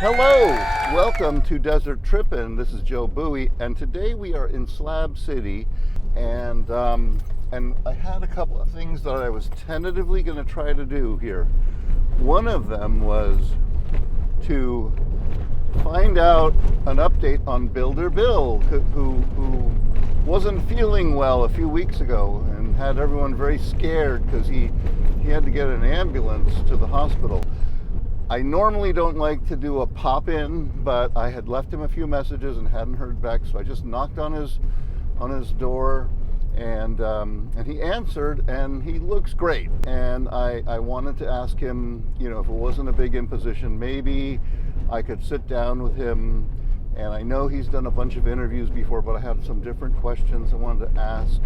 Hello, welcome to Desert Trippin. This is Joe Bowie, and today we are in Slab City, and I had a couple of things that I was tentatively going to try to do here. One of them was to find out an update on Builder Bill, who wasn't feeling well a few weeks ago and had everyone very scared because he had to get an ambulance to the hospital. I normally don't like to do a pop-in, but I had left him a few messages and hadn't heard back, so I just knocked on his door, and he answered, and he looks great. And I wanted to ask him, you know, if it wasn't a big imposition, maybe I could sit down with him. And I know he's done a bunch of interviews before, but I had some different questions I wanted to ask.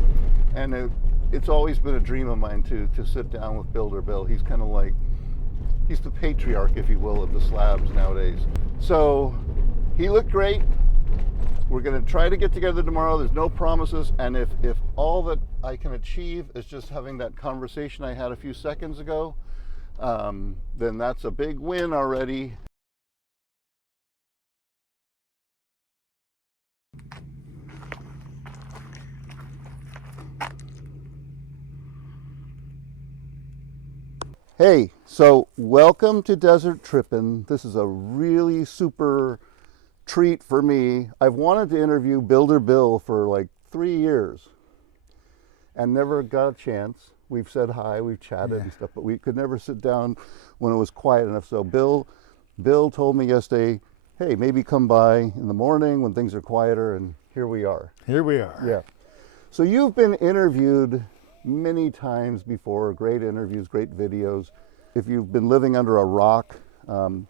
And it's always been a dream of mine to sit down with Builder Bill. He's kind of like, he's the patriarch, if you will, of the slabs nowadays. So he looked great. We're going to try to get together tomorrow. There's no promises. And if all that I can achieve is just having that conversation I had a few seconds ago, then that's a big win already. Hey, so welcome to Desert Trippin'. This is a really super treat for me. I've wanted to interview Builder Bill for like 3 years and never got a chance. We've said hi, we've chatted and stuff, but we could never sit down when it was quiet enough. So Bill told me yesterday, hey, maybe come by in the morning when things are quieter, and here we are. Here we are. Yeah. So you've been interviewed many times before, great interviews, great videos. If you've been living under a rock, you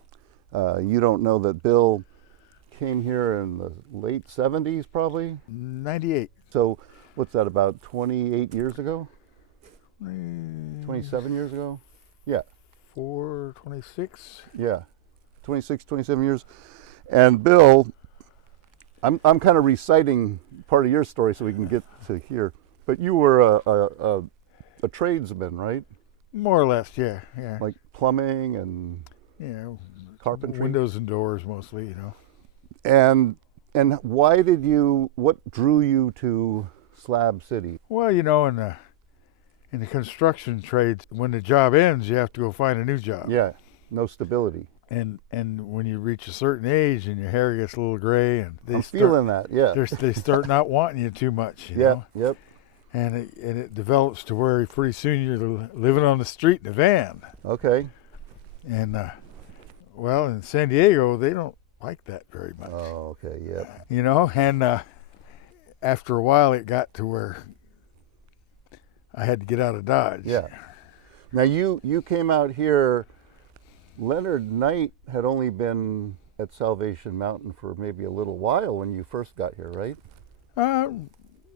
don't know that Bill came here in the late 70s, probably? 98. So what's that, about 28 years ago? 27 years ago? Yeah. 26. Yeah. 26, 27 years. And Bill, I'm kind of reciting part of your story so we can get to here. But you were a tradesman, right? More or less, yeah. Like plumbing and carpentry? Windows and doors mostly, you know. And what drew you to Slab City? Well, you know, in the construction trades, when the job ends, you have to go find a new job. Yeah, no stability. And when you reach a certain age and your hair gets a little gray, and I'm feeling that, yeah. They start not wanting you too much, you know? Yep. And it develops to where pretty soon you're living on the street in a van. Okay. And, well, in San Diego, they don't like that very much. Oh, okay, yeah. You know, and after a while it got to where I had to get out of Dodge. Yeah. Now you came out here, Leonard Knight had only been at Salvation Mountain for maybe a little while when you first got here, right?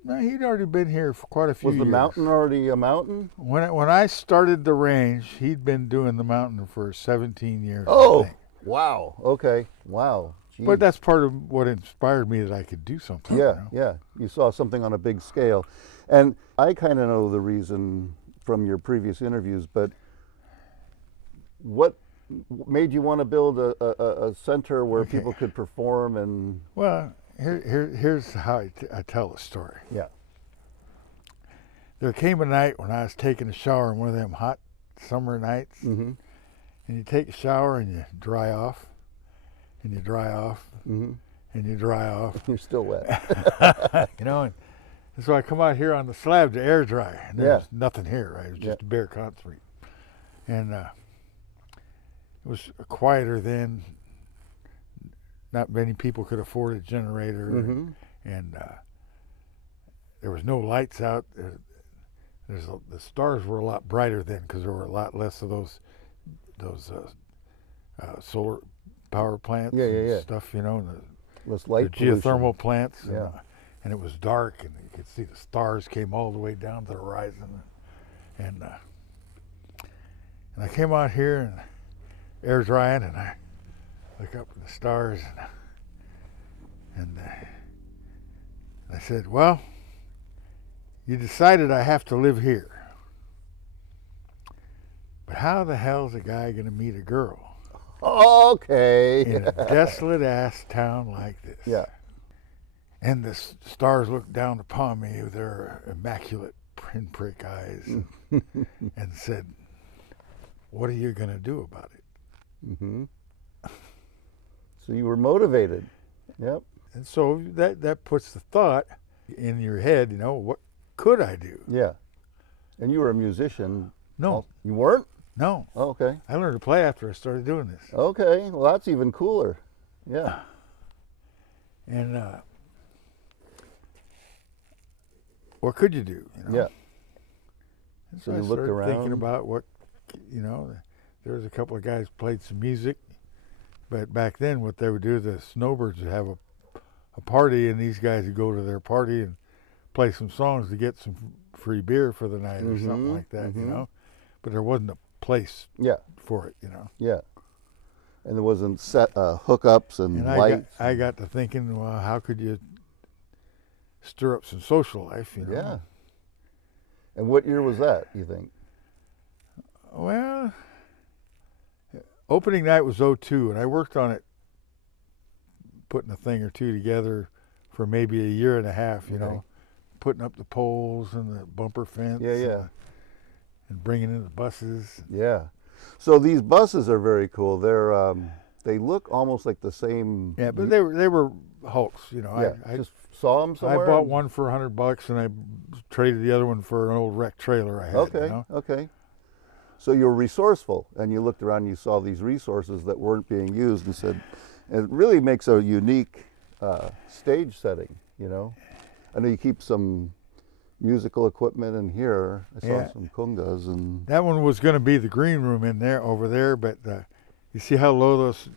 No, he'd already been here for quite a few years. Was the mountain already a mountain? When I started the range, he'd been doing the mountain for 17 years. Oh, I think. wow. Okay. Wow. Jeez. But that's part of what inspired me that I could do something. Yeah, you know? yeah. You saw something on a big scale. And I kind of know the reason from your previous interviews, but what made you want to build a center where people could perform and... Well, here's how I tell the story. Yeah. There came a night when I was taking a shower in one of them hot summer nights, Mm-hmm. and you take a shower and you dry off, and you dry off, Mm-hmm. and you dry off. You're still wet. You know, and so I come out here on the slab to air dry, and there's nothing here, right? It was just bare concrete. And it was quieter then. Not many people could afford a generator, Mm-hmm. and there was no lights out. The stars were a lot brighter then because there were a lot less of those solar power plants and stuff, you know, and Less light the geothermal plants. Yeah. And it was dark, and you could see the stars came all the way down to the horizon. And I came out here and air drying, and I look up at the stars, and I said, well, you decided I have to live here. But how the hell's a guy going to meet a girl? Okay. In a desolate ass town like this. Yeah. And the stars looked down upon me with their immaculate pinprick eyes and said, "What are you going to do about it?" Mm-hmm. So you were motivated. Yep. And so that puts the thought in your head, what could I do? Yeah. And you were a musician. No. You weren't? No. Oh, okay. I learned to play after I started doing this. Okay. Well, that's even cooler. Yeah. And what could you do? Yeah. And So so you I looked started around. thinking about what, there was a couple of guys played some music, but back then what they would do, the snowbirds would have a party, and these guys would go to their party and play some songs to get some free beer for the night or something like that, But there wasn't a place for it, Yeah. And there wasn't set hookups and lights. I got to thinking, well, how could you stir up some social life, Yeah. And what year was that, you think? Well, opening night was '02, and I worked on it, putting a thing or two together for maybe a year and a half, putting up the poles and the bumper fence. Yeah. And bringing in the buses. Yeah. So these buses are very cool. They're they look almost like the same. Yeah, but they were Hulks, Yeah. I just saw them somewhere. I bought one for $100, and I traded the other one for an old wrecked trailer I had. Okay. Okay. So you were resourceful, and you looked around and you saw these resources that weren't being used, and said, it really makes a unique stage setting. I know you keep some musical equipment in here. I saw some congas, and that one was going to be the green room over there, but you see how low those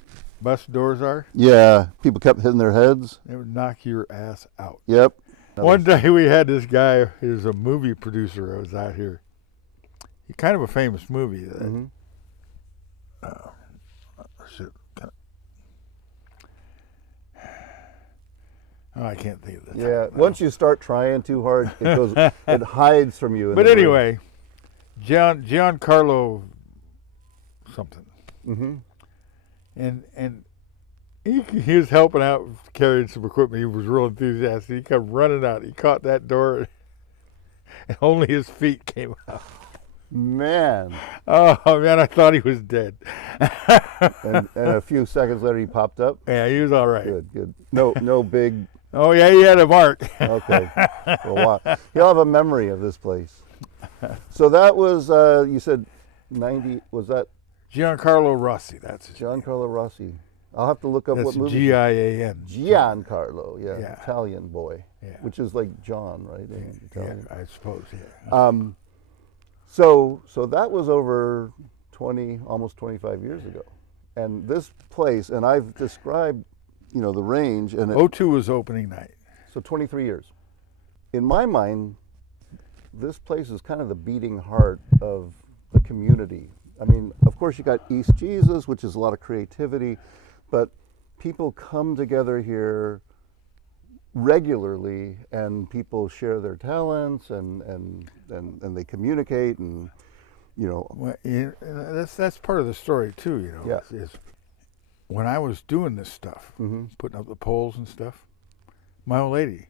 bus doors are? Yeah, people kept hitting their heads. It would knock your ass out. Yep. One day we had this guy, he was a movie producer, who was out here. He's kind of a famous movie. I can't think of the title now. Once you start trying too hard, it hides from you. But anyway, Giancarlo something. Mm-hmm. And he was helping out carrying some equipment. He was real enthusiastic. He come running out. He caught that door, and only his feet came out. Man. Oh man, I thought he was dead. and a few seconds later, he popped up. Yeah, he was all right. Good. No big. Oh yeah, he had a mark. Okay. For a while. He'll have a memory of this place. So that was you said 90. Was that Giancarlo Rossi? That's his Giancarlo Rossi. I'll have to look up what movie. Gian. Giancarlo, yeah, Italian boy, which is like John, right? Italian. Yeah, I suppose. Yeah. So that was over 20, almost 25 years ago, and this place, and I've described, the range, and '02 was opening night. So 23 years. In my mind, this place is kind of the beating heart of the community. I mean, of course, you got East Jesus, which is a lot of creativity, but people come together here regularly, and people share their talents, and they communicate, and Well, that's part of the story too. Yeah. Is when I was doing this stuff, putting up the poles and stuff, my old lady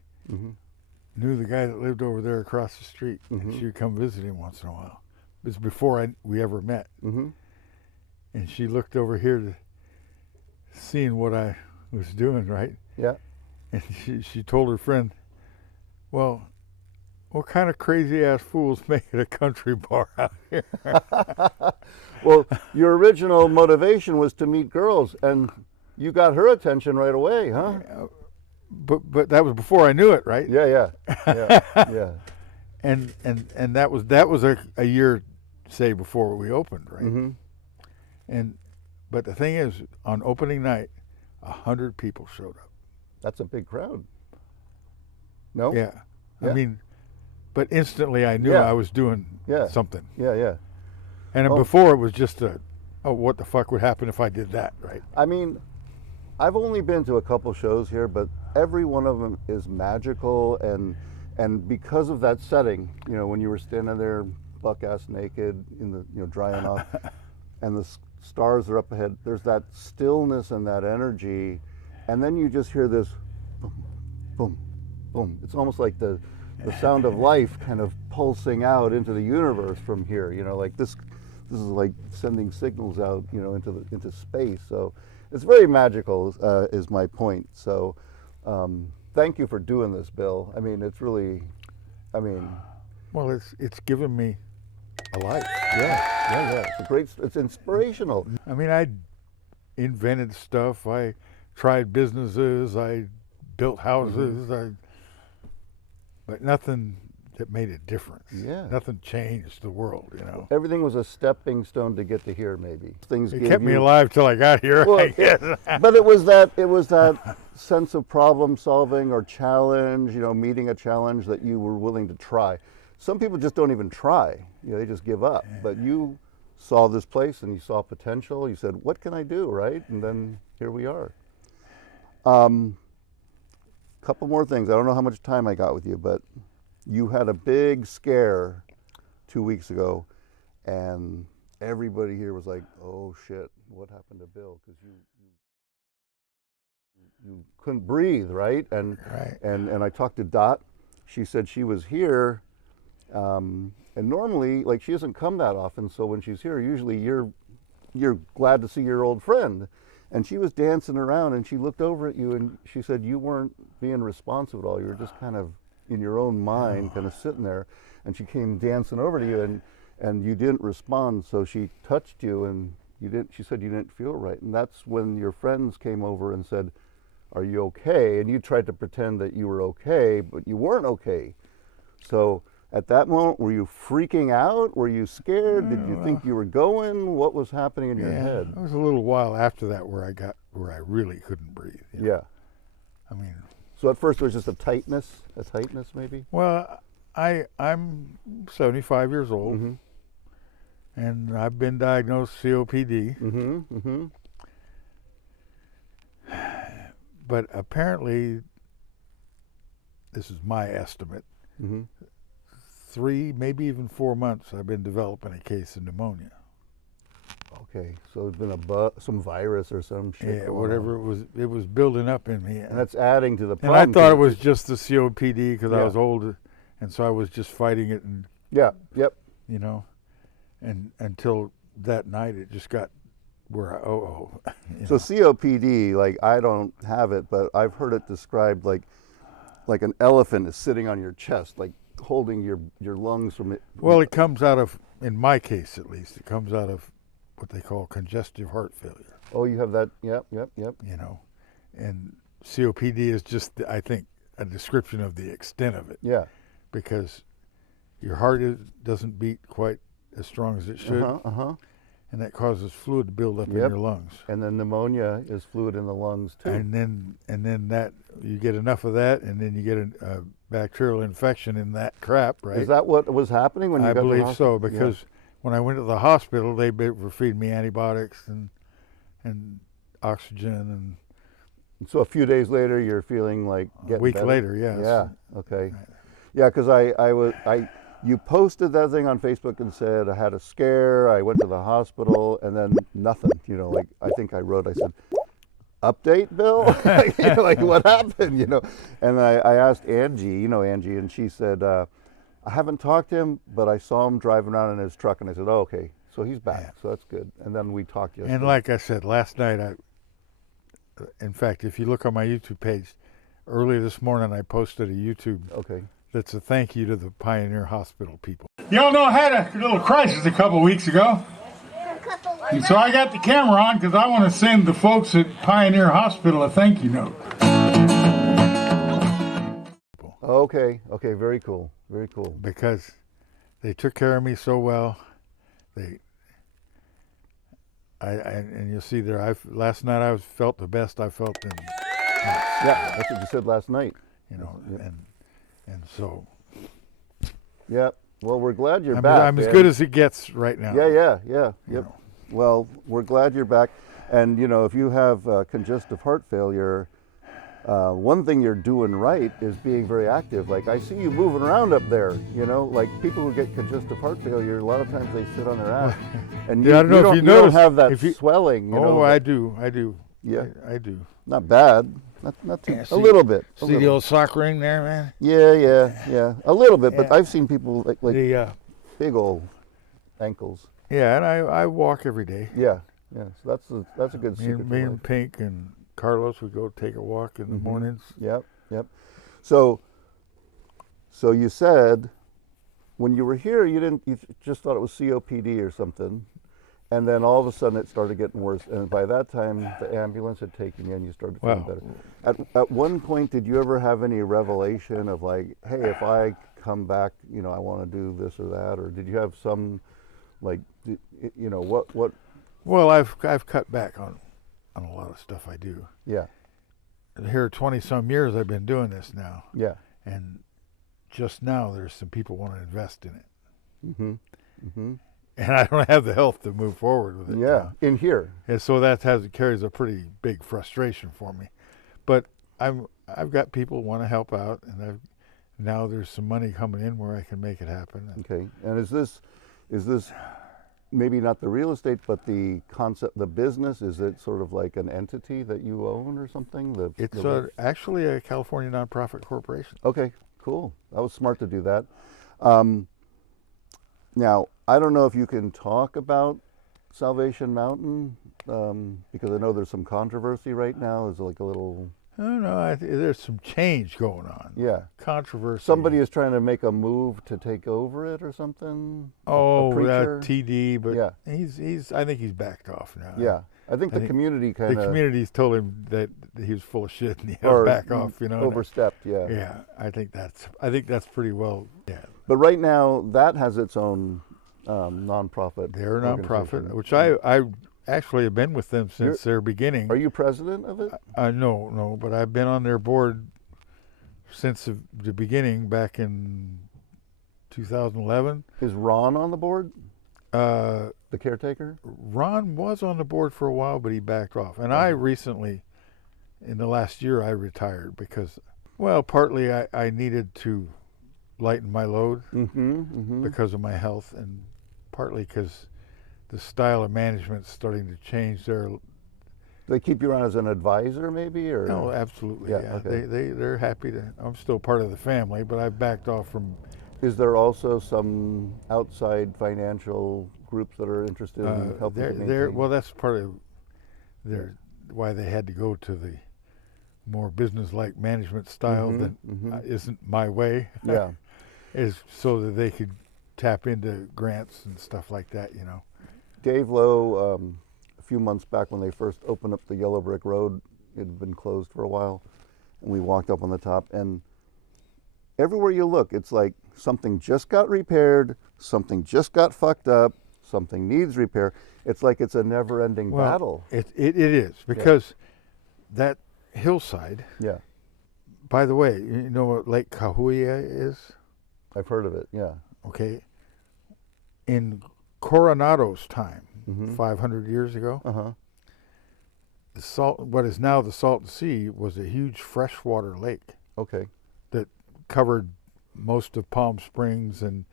knew the guy that lived over there across the street, and she would come visit him once in a while. It was before we ever met. And she looked over here to seeing what I was doing, right? Yeah. And she told her friend, well, what kind of crazy ass fools make it a country bar out here? Well, your original motivation was to meet girls, and you got her attention right away, huh? But that was before I knew it, right? Yeah. And that was a year, say, before we opened, right? But the thing is, on opening night, 100 people showed up. That's a big crowd. No? Yeah. I mean, but instantly I knew I was doing something. Yeah. And before it was just what the fuck would happen if I did that, right? I mean, I've only been to a couple shows here, but every one of them is magical, and because of that setting, when you were standing there buck-ass naked in the, drying off, and the stars are up ahead. There's that stillness and that energy, and then you just hear this boom, boom, boom. It's almost like the sound of life kind of pulsing out into the universe from here. You know, like this is like sending signals out, you know, into space. So it's very magical, is my point. So thank you for doing this, Bill. I mean, it's really, I mean, well, it's given me a life. Yeah. It's inspirational. I mean, I invented stuff. I tried businesses. I built houses. But nothing that made a difference. Yeah. Nothing changed the world, you know. Everything was a stepping stone to get to here, maybe. Things It kept me alive till I got here, well, I guess. But it was that sense of problem solving or challenge, you know, meeting a challenge that you were willing to try. Some people just don't even try. You know, they just give up. But you saw this place and you saw potential. You said, what can I do, right? And then here we are. Couple more things. I don't know how much time I got with you, but you had a big scare 2 weeks ago, and everybody here was like, oh shit, what happened to Bill? Because you couldn't breathe, right? And I talked to Dot. She said she was here, and normally, like, she doesn't come that often, so when she's here, usually you're glad to see your old friend. And she was dancing around, and she looked over at you, and she said you weren't being responsive at all. You were just kind of in your own mind, kind of sitting there. And she came dancing over to you, and you didn't respond. So she touched you, and you didn't. She said you didn't feel right. And that's when your friends came over and said, "Are you okay?" And you tried to pretend that you were okay, but you weren't okay. So at that moment, were you freaking out? Were you scared? Did you think you were going? What was happening in your head? It was a little while after that where I really couldn't breathe. You know? Yeah. I mean. So at first it was just a tightness maybe? Well, I'm 75 years old, and I've been diagnosed COPD. But apparently, this is my estimate, 3, maybe even 4 months, I've been developing a case of pneumonia. Okay, so it's been some virus or some shit. Yeah, whatever it was building up in me. And that's adding to the problem. And I thought it was just the COPD because I was older, and so I was just fighting it. And you know, and until that night, it just got where So COPD, like, I don't have it, but I've heard it described like an elephant is sitting on your chest, like holding your lungs from it. Well, it comes out of, in my case at least, it comes out of what they call congestive heart failure. Oh, you have that? Yep. You know, and COPD is just, I think, a description of the extent of it. Yeah. Because your heart doesn't beat quite as strong as it should. And that causes fluid to build up in your lungs. And then pneumonia is fluid in the lungs too. And then that, you get enough of that, and then you get a bacterial infection in that crap, right? Is that what was happening when you got to the hospital? I believe so, because when I went to the hospital, they were feeding me antibiotics and oxygen, and so a few days later, you're feeling like getting a week better? later, yes. Yeah. Okay. Yeah, because you posted that thing on Facebook and said I had a scare. I went to the hospital, and then nothing. You know, like I said, update, Bill. You know, like what happened? You know, and I asked Angie. You know Angie, and she said I haven't talked to him, but I saw him driving around in his truck, and I said, oh, okay, so he's back. So that's good. And then we talked yesterday. And like I said last night, in fact, if you look on my YouTube page, earlier this morning I posted a YouTube. Okay. That's a thank you to the Pioneer Hospital people. Y'all know I had a little crisis a couple weeks ago. And so I got the camera on because I want to send the folks at Pioneer Hospital a thank you note. Okay, very cool. Because they took care of me so well. And you'll see there, last night I felt the best I felt in months. Yeah, that's what you said last night. You know, and so. Yeah. Well, we're glad you're back. I'm as good as it gets right now. Yeah. You Yep. know. Well, we're glad you're back. And, you know, if you have congestive heart failure, One thing you're doing right is being very active. Like I see you moving around up there, you know, like people who get congestive heart failure, a lot of times they sit on their ass. And Yeah, I don't know if you don't noticed, have that if you- swelling, you know. Oh, but I do. Yeah. I do. Not bad. Not too, Yeah, a little bit. a See the little. old sock ring there, man? Yeah. A little bit, but Yeah. I've seen people like The, big old ankles. yeah, and I walk every day. Yeah. So that's a good Me secret. and, to me life. and Pink and Carlos would go take a walk in the mornings. Yep. So you said when you were here, you just thought it was COPD or something, and then all of a sudden it started getting worse. And by that time, the ambulance had taken you, and you started feeling Wow. better. At one point, did you ever have any revelation of like, hey, if I come back, you know, I want to do this or that, or did you have some, like, you know, what? Well, I've cut back on a lot of stuff I do. Yeah. Here, 20-some years I've been doing this now, Yeah. and just now there's some people want to invest in it. And I don't have the health to move forward with it. Yeah. now. In here. And so that carries a pretty big frustration for me. But I've got people who want to help out, and now there's some money coming in where I can make it happen. Okay. And is this maybe not the real estate, but the concept, the business? Is it sort of like an entity that you own or something? It's actually a California nonprofit corporation. Okay, cool. That was smart to do that. Now, I don't know if you can talk about Salvation Mountain, because I know there's some controversy right now. There's like a little... I don't know. There's some change going on. Yeah. Controversy. Somebody is trying to make a move to take over it or something. Oh, a preacher. that TD, but Yeah. he's. I think he's backed off now. Yeah, I think the community kind The of community's told him that he was full of shit and he had to back off. You know. overstepped. Yeah. Yeah, I think that's pretty well. Yeah. But right now, that has its own nonprofit. They're a nonprofit, organization. which I actually have been with them since their beginning. Are you president of it? No, but I've been on their board since the beginning, back in 2011. Is Ron on the board? Uh, The caretaker? Ron was on the board for a while, but he backed off. And I recently, in the last year, I retired because, well, partly I needed to lighten my load because of my health, and partly because the style of management's starting to change. They keep you on as an advisor, maybe, or No, absolutely. Yeah, Yeah, okay. they're happy to. I'm still part of the family, but I've backed off from. is there also some outside financial groups that are interested in helping? to maintain? Well, that's part of their why they had to go to the more business-like management style that isn't my way. Yeah. Is so that they could tap into grants and stuff like that. You know. Dave Lowe, a few months back when they first opened up the Yellow Brick Road, it had been closed for a while, and we walked up on the top, and everywhere you look, it's like something just got repaired, something just got fucked up, something needs repair. It's like it's a never-ending battle. It is, because that hillside, Yeah, by the way, you know what Lake Cahuilla is? I've heard of it. Yeah. Okay. In Coronado's time, 500 years ago, what is now the Salton Sea was a huge freshwater lake Okay. that covered most of Palm Springs, and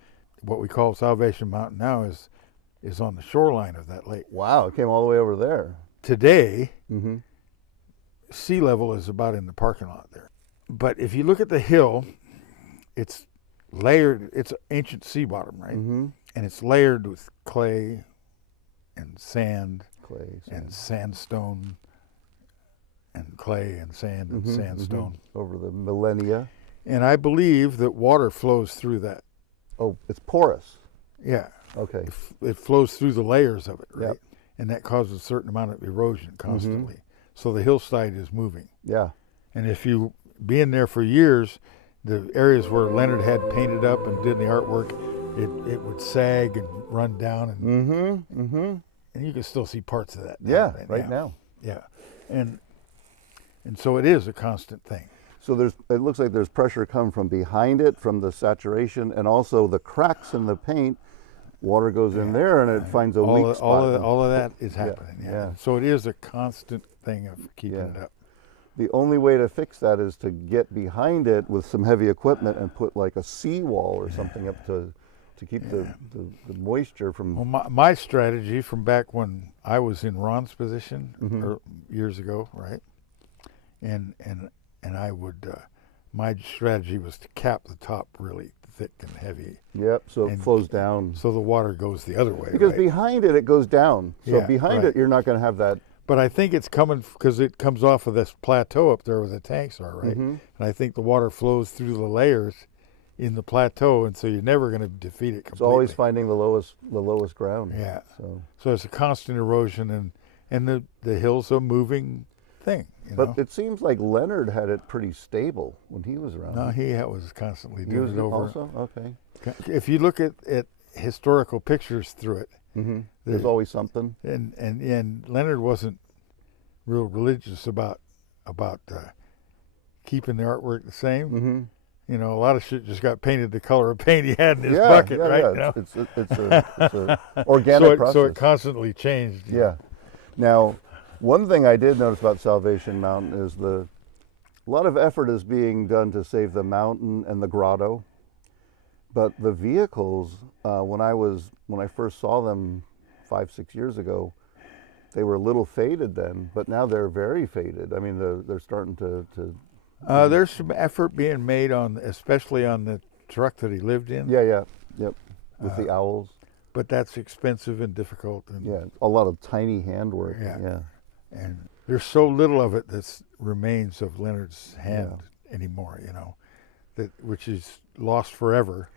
what we call Salvation Mountain now is on the shoreline of that lake. Wow, it came all the way over there. Today, sea level is about in the parking lot there. But if you look at the hill, it's layered. It's ancient sea bottom, right? And it's layered with clay and sand, and sandstone and clay and sand and sandstone over the millennia. And I believe that water flows through that. Oh, it's porous. Yeah. Okay. It flows through the layers of it, right? Yep. And that causes a certain amount of erosion constantly. So the hillside is moving. Yeah. And if you being there for years, the areas where Leonard had painted up and did the artwork, it would sag and run down, and and you can still see parts of that. Right now. Yeah, and so it is a constant thing. So it looks like there's pressure coming from behind it, from the saturation, and also the cracks in the paint. Water goes in there, and it finds a weak spot. All of that is happening. yeah. So it is a constant thing of keeping it up. the only way to fix that is to get behind it with some heavy equipment and put like a seawall or something up to keep the moisture from. Well, my strategy from back when I was in Ron's position Mm-hmm. years ago, right? And I would, my strategy was to cap the top really thick and heavy. Yep, so it flows down. So the water goes the other way. Because right? behind it goes down. So Yeah, behind right. it, you're not going to have that. But I think it's coming because it comes off of this plateau up there where the tanks are, right? Mhm. And I think the water flows through the layers in the plateau, and so you're never going to defeat it completely. It's always finding the lowest ground. Yeah. So it's a constant erosion, and the hill's a moving thing. You know? But it seems like Leonard had it pretty stable when he was around. No, he was constantly He doing was it over. also? Okay. If you look at historical pictures through it, Mm-hmm. There's always something. and Leonard wasn't real religious about keeping the artwork the same. Mm-hmm. You know, a lot of shit just got painted the color of paint he had in his bucket, right? Yeah. You know? It's a organic process. So it constantly changed. Yeah. Now, one thing I did notice about Salvation Mountain is a lot of effort is being done to save the mountain and the grotto. But the vehicles, when I first saw them 5-6 years ago, they were a little faded then, but now they're very faded. I mean, they're starting to. There's some effort being made especially on the truck that he lived in. Yep, with the owls. But that's expensive and difficult. And, Yeah, a lot of tiny handwork. Yeah. And there's so little of it that remains of Leonard's hand anymore, you know, which is lost forever.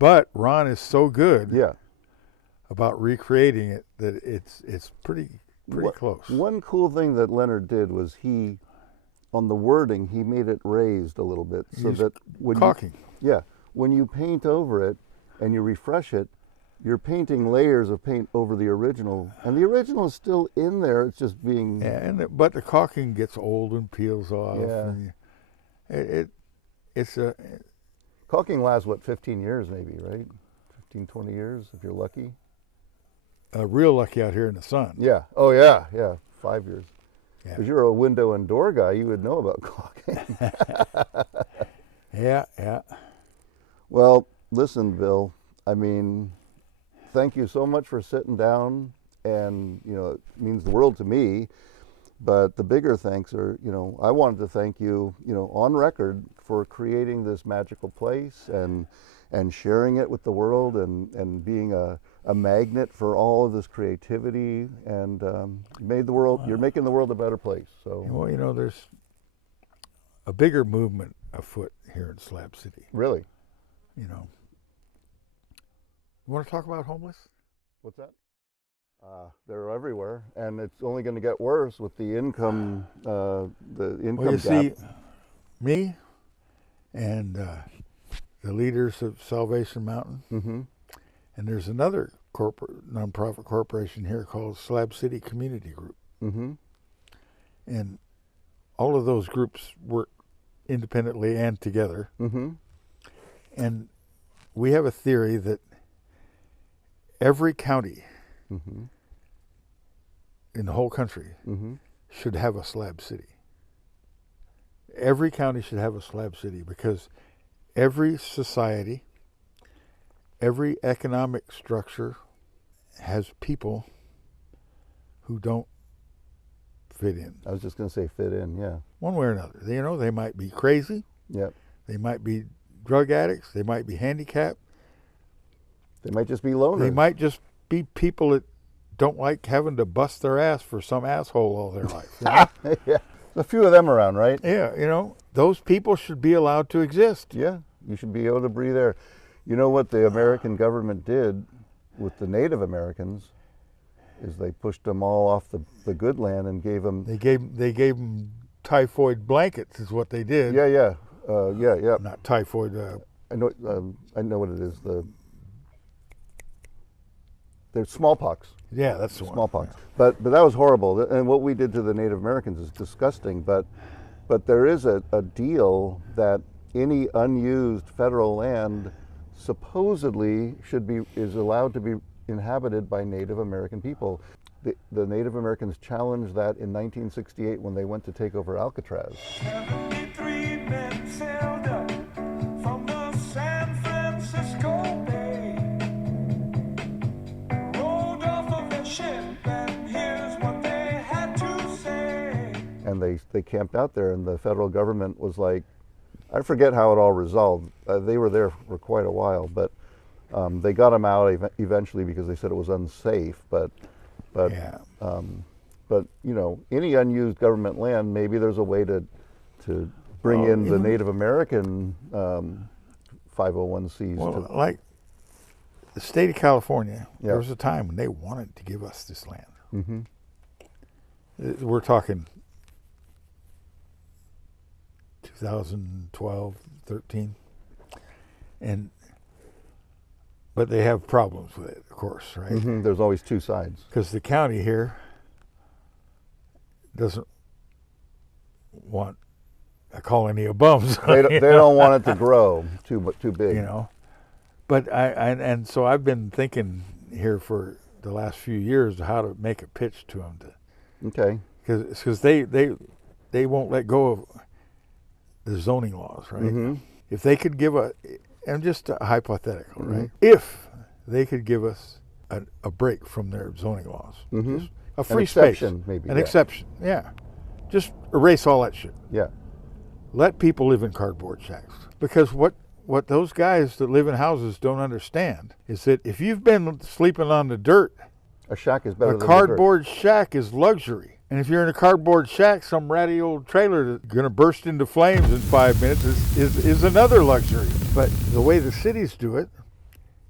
But Ron is so good about recreating it that it's pretty close. One cool thing that Leonard did was on the wording, he made it raised a little bit so that when when you paint over it and you refresh it, you're painting layers of paint over the original, and the original is still in there. It's just being but the caulking gets old and peels off. Yeah, it's caulking lasts 15 years maybe, right? 15, 20 years if you're lucky. Real lucky out here in the sun. Yeah. Oh yeah. 5 years. Yeah. Because you're a window and door guy, you would know about caulking. Yeah. Well, listen, Bill. I mean, thank you so much for sitting down, and it means the world to me. But the bigger thanks are, I wanted to thank you, on record for creating this magical place and sharing it with the world and being a magnet for all of this creativity, and you're making the world a better place. So well, there's a bigger movement afoot here in Slab City. Really? You want to talk about homeless? What's that? They're everywhere, and it's only going to get worse with the income gap. See, me and the leaders of Salvation Mountain, Mm-hmm. and there's another nonprofit corporation here called Slab City Community Group. Mm-hmm. And all of those groups work independently and together. Mm-hmm. And we have a theory that every county Mm-hmm. in the whole country Mm-hmm. should have a slab city. Every county should have a slab city because every society, every economic structure has people who don't fit in. I was just going to say fit in, yeah. One way or another. They might be crazy. Yep. They might be drug addicts. They might be handicapped. They might just be loners. They might just be people that don't like having to bust their ass for some asshole all their life. Yeah. A few of them around, right? Yeah, those people should be allowed to exist. Yeah, you should be able to breathe air. You know what the American government did with the Native Americans is they pushed them all off the good land and gave them... They gave them typhoid blankets is what they did. Yeah. Not typhoid. I know what it is. There's smallpox. Yeah, that's the one. Smallpox. But that was horrible. And what we did to the Native Americans is disgusting. But there is a deal that any unused federal land supposedly is allowed to be inhabited by Native American people. the Native Americans challenged that in 1968 when they went to take over Alcatraz. 73 men sailed up from the San Francisco Bay, rolled off of the ship, and here's what they had to say. And they camped out there, and the federal government was like, I forget how it all resolved. They were there for quite a while, but they got them out eventually because they said it was unsafe. But Yeah. you know, any unused government land, maybe there's a way to bring in the Native American 501Cs. Well, like the state of California, Yeah. there was a time when they wanted to give us this land. Mm-hmm. We're talking 2012, 13, but they have problems with it, of course, right? Mm-hmm. There's always two sides. Because the county here doesn't want a colony of bums. They don't want it to grow too big. You know, but and so I've been thinking here for the last few years how to make a pitch to them Okay. because they won't let go of the zoning laws, right? Mm-hmm. If they could give and just a hypothetical, Mm-hmm. right? If they could give us a break from their zoning laws, Mm-hmm. just a free exception, space, maybe, an yeah. exception, yeah. Just erase all that shit. Yeah. Let people live in cardboard shacks. Because what those guys that live in houses don't understand is that if you've been sleeping on the dirt, A shack is better a than cardboard shack is luxury. And if you're in a cardboard shack, some ratty old trailer that's going to burst into flames in 5 minutes is another luxury. But the way the cities do it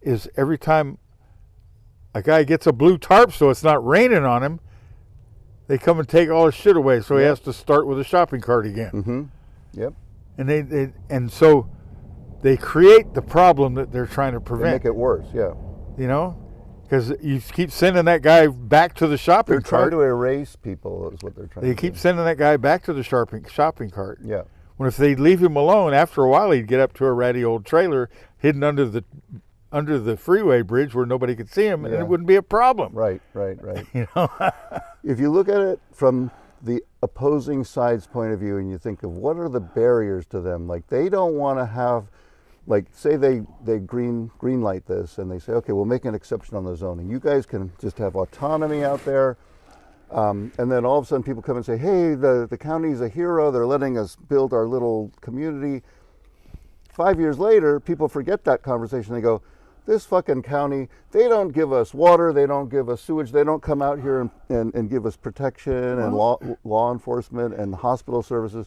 is every time a guy gets a blue tarp so it's not raining on him, they come and take all his shit away, so he has to start with a shopping cart again. Mm-hmm. Yep. And so they create the problem that they're trying to They prevent. make it worse. Yeah. You know, because you keep sending that guy back to the shopping They're trying cart. to erase people. Is what they're trying. They to keep do. sending that guy back to the shopping cart. Yeah. When if they leave him alone, after a while he'd get up to a ratty old trailer hidden under the freeway bridge where nobody could see him, and Yeah. it wouldn't be a problem. Right. You know. If you look at it from the opposing side's point of view and you think of what are the barriers to them, like they don't want to have, like say they green light this and they say, okay, we'll make an exception on the zoning. You guys can just have autonomy out there. And then all of a sudden people come and say, hey, the county's a hero. They're letting us build our little community. 5 years later, people forget that conversation. They go, this fucking county, they don't give us water, they don't give us sewage, they don't come out here and give us protection and law enforcement and hospital services.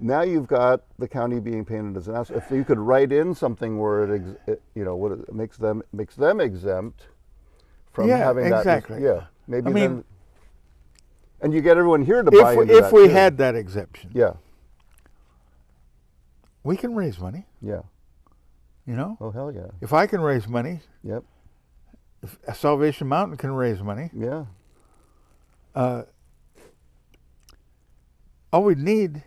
Now you've got the county being painted as an asshole. If you could write in something where it makes them exempt from having that. Exactly. Yeah, maybe I mean, then. And you get everyone here to buy into that if we too. had that exemption, Yeah, we can raise money. yeah. You know, Oh, hell yeah. if I can raise money, Yep, if Salvation Mountain can raise money, yeah. all we need,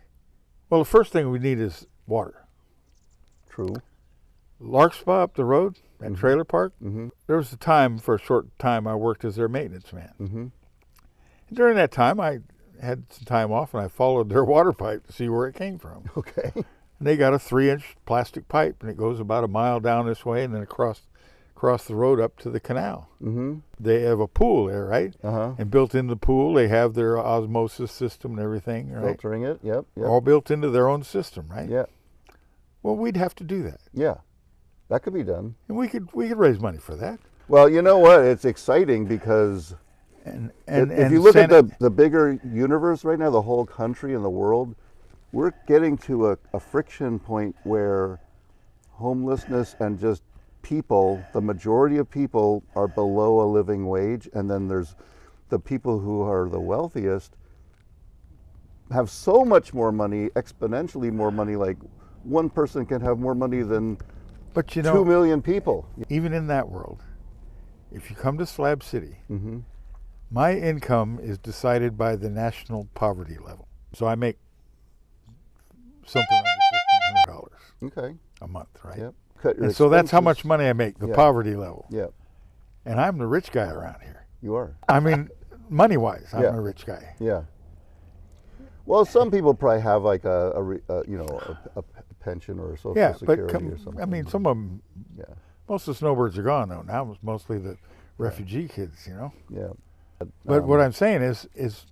well, the first thing we need is water. True. Larkspur up the road, that trailer park, Mm-hmm. there was a time, for a short time, I worked as their maintenance man. Mm-hmm. And during that time, I had some time off and I followed their water pipe to see where it came from. Okay. And they got a 3-inch plastic pipe and it goes about a mile down this way and then across the road up to the canal. Mm-hmm. They have a pool there, right? Uh-huh. And built in the pool, they have their osmosis system and everything, right? Filtering it. Yep. All built into their own system, right? Yeah. Well, we'd have to do that. Yeah. That could be done. And we could raise money for that. Well, you know what? It's exciting because And if you look at the bigger universe right now, the whole country and the world, we're getting to a friction point where homelessness and just people, the majority of people are below a living wage, and then there's the people who are the wealthiest have so much more money, exponentially more money, like one person can have more money than but you 2 know, million people. even in that world, if you come to Slab City, Mm-hmm. my income is decided by the national poverty level. So I make something under $1,500 Okay. a month, right? Yep. Cut your And so that's how expenses. much money I make, the Yeah. poverty level. Yep. And I'm the rich guy around here. You are. I mean, money-wise, I'm Yeah. a rich guy. Yeah. Well, some people probably have like a pension or a social Yeah, but security or something. I mean, some of them, Yeah. most of the snowbirds are gone though. Now it's mostly the refugee kids, Yeah. But what I'm saying is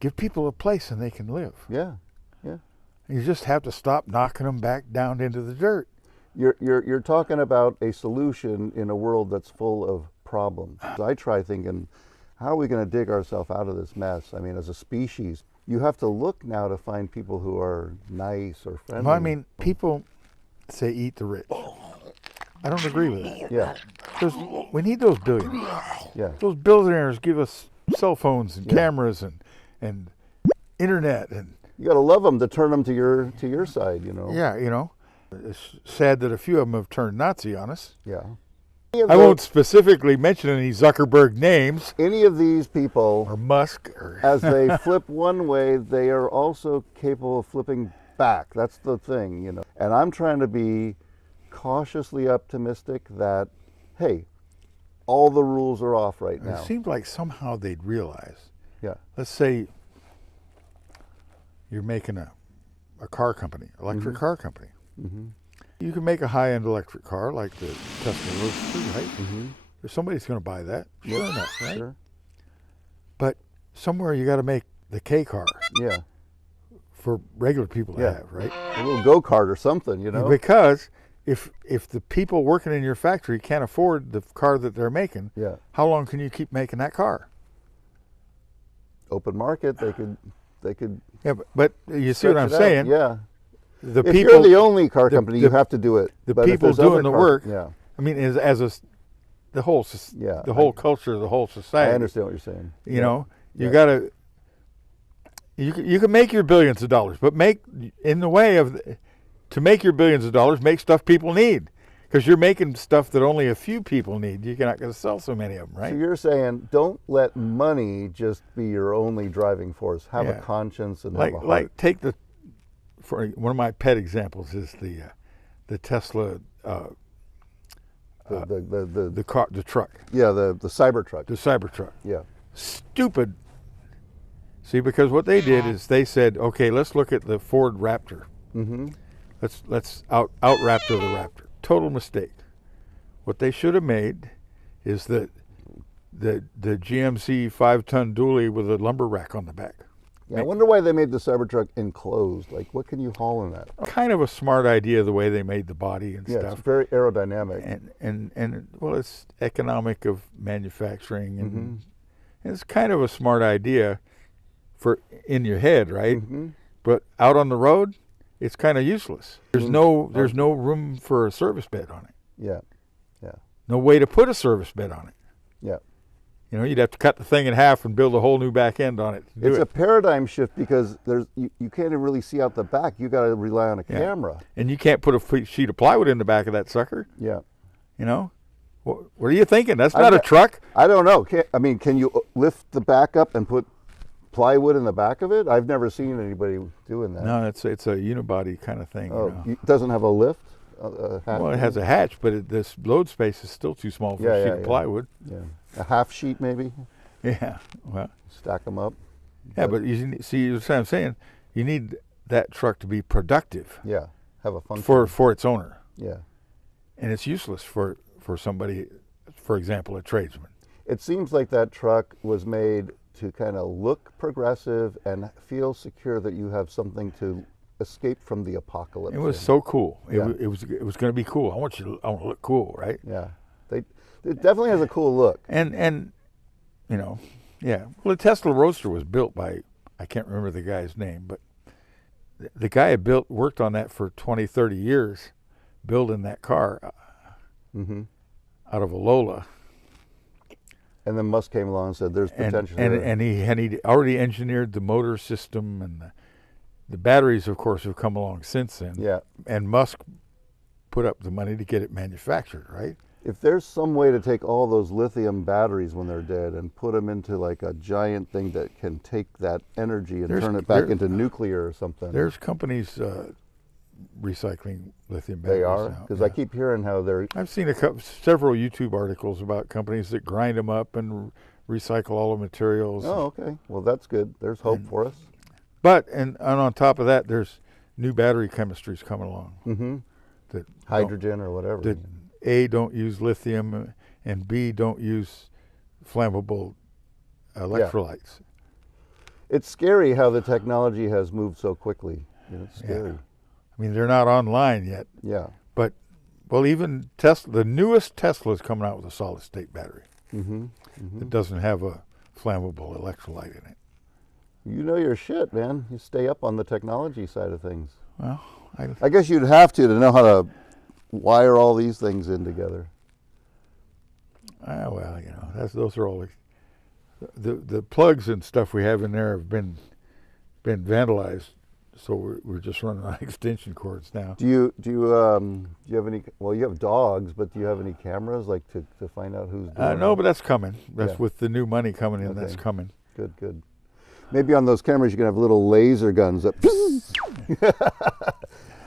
give people a place and they can live. Yeah. You just have to stop knocking them back down into the dirt. You're talking about a solution in a world that's full of problems. I try thinking, how are we going to dig ourselves out of this mess? I mean, as a species, you have to look now to find people who are nice or friendly. Well, I mean, people say eat the rich. I don't agree with that. Yeah. We need those billionaires. Yeah. Those billionaires give us cell phones and cameras and internet and You got to love them to turn them to your side. yeah, It's sad that a few of them have turned Nazi on us. Yeah. I won't specifically mention any Zuckerberg names Any of these people, or Musk or as they flip one way, they are also capable of flipping back. That's the thing, And I'm trying to be cautiously optimistic that, hey, all the rules are off right now. It seems like somehow they'd realize. Yeah. Let's say you're making a car company, electric car company. Mm-hmm. You can make a high-end electric car like the Tesla Roadster, right? Mm-hmm. If somebody's going to buy that, sure enough, right? Sure. But somewhere you got to make the K car Yeah. for regular people to have, right? A little go-kart or something, Because if the people working in your factory can't afford the car that they're making, Yeah. how long can you keep making that car? Open market, they could Yeah, but you see what I'm stretch it out. saying? Yeah. The If people, you're the only car company, you have to do it. the But if people there's doing other the car- work. Yeah. I mean, the whole culture, the whole society. I understand what you're saying. You know, you gotta. You can make your billions of dollars, but make in the way of to make your billions of dollars, make stuff people need, because you're making stuff that only a few people need. You're not going to sell so many of them, right? So you're saying don't let money just be your only driving force. Have a conscience and have a heart. Like take for one of my pet examples is the Tesla the truck. Yeah, the Cybertruck. The Cybertruck. Yeah. Stupid. See, because what they did is they said, okay, let's look at the Ford Raptor. Mm-hmm. Let's out Raptor the Raptor. Total mistake. What they should have made is the GMC 5-ton dually with a lumber rack on the back. Yeah, I wonder why they made the Cybertruck enclosed. Like, what can you haul in that? Kind of a smart idea the way they made the body and Yeah, stuff. it's very aerodynamic. And well, it's economic of manufacturing, and it's kind of a smart idea for in your head, right? Mm-hmm. But out on the road, it's kind of useless. There's no room for a service bed on it. Yeah. No way to put a service bed on it. Yeah. You know, you'd have to cut the thing in half and build a whole new back end on it. It's a paradigm shift because you can't even really see out the back. You got to rely on a camera. And you can't put a sheet of plywood in the back of that sucker. Yeah. You know, what are you thinking? That's not a truck. I don't know. Can you lift the back up and put plywood in the back of it? I've never seen anybody doing that. No, it's a unibody kind of thing. Oh, you know? it doesn't have a lift? Well, it has a hatch, but this load space is still too small for a sheet of plywood. Yeah. A half sheet maybe? Yeah. Well. Stack them up. Yeah, but you see what I'm saying? You need that truck to be productive. Yeah. Have a function. For its owner. Yeah. And it's useless for somebody, for example, a tradesman. It seems like that truck was made to kind of look progressive and feel secure that you have something to escape from the apocalypse. It was so cool. Yeah. It was going to be cool. I want to look cool, right? Yeah. It definitely has a cool look. And you know, yeah. Well, the Tesla Roadster was built by, I can't remember the guy's name, but the guy had worked on that for 20, 30 years, building that car out of a Lola. And then Musk came along and said, "There's potential." And he already engineered the motor system, and the batteries, of course, have come along since then. Yeah. And Musk put up the money to get it manufactured, right? If there's some way to take all those lithium batteries when they're dead and put them into like a giant thing that can take that energy and turn it back into nuclear or something. There's companies recycling lithium batteries. They are? now, Because yeah. I keep hearing how they're... I've seen several YouTube articles about companies that grind them up and recycle all the materials. Oh, okay. Well, that's good. There's hope for us. But and on top of that, there's new battery chemistries coming along. Mm-hmm. That Hydrogen or whatever. that A, don't use lithium, and B, don't use flammable electrolytes. It's scary how the technology has moved so quickly. It's scary. I mean, they're not online yet. Yeah. But, well, even Tesla, the newest Tesla is coming out with a solid state battery. Mm-hmm. Mm-hmm. It doesn't have a flammable electrolyte in it. You know your shit, man. You stay up on the technology side of things. Well, I guess you'd have to know how to wire all these things in together. well, you know, those are all the plugs and stuff we have in there have been vandalized, so we're just running on extension cords now. Do you have any? Well, you have dogs, but do you have any cameras like to find out who's doing No, it? but that's coming. That's Yeah. with the new money coming in. Okay. That's coming. Good, good. Maybe on those cameras you can have little laser guns that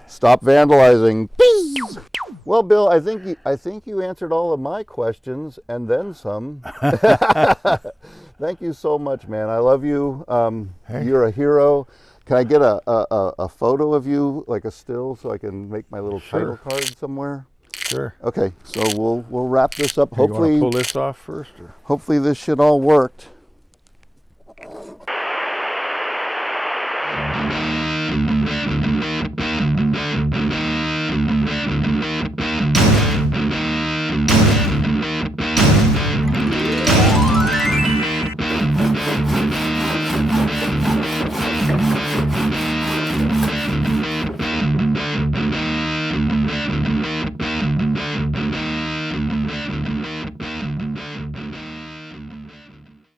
stop vandalizing. Well, Bill, I think you answered all of my questions and then some. Thank you so much, man. I love you. Hey. You're a hero. Can I get a photo of you, like a still, so I can make my little title card somewhere? Sure. Okay, so we'll wrap this up. You want Hopefully, to pull this off first? Or? hopefully this shit all worked.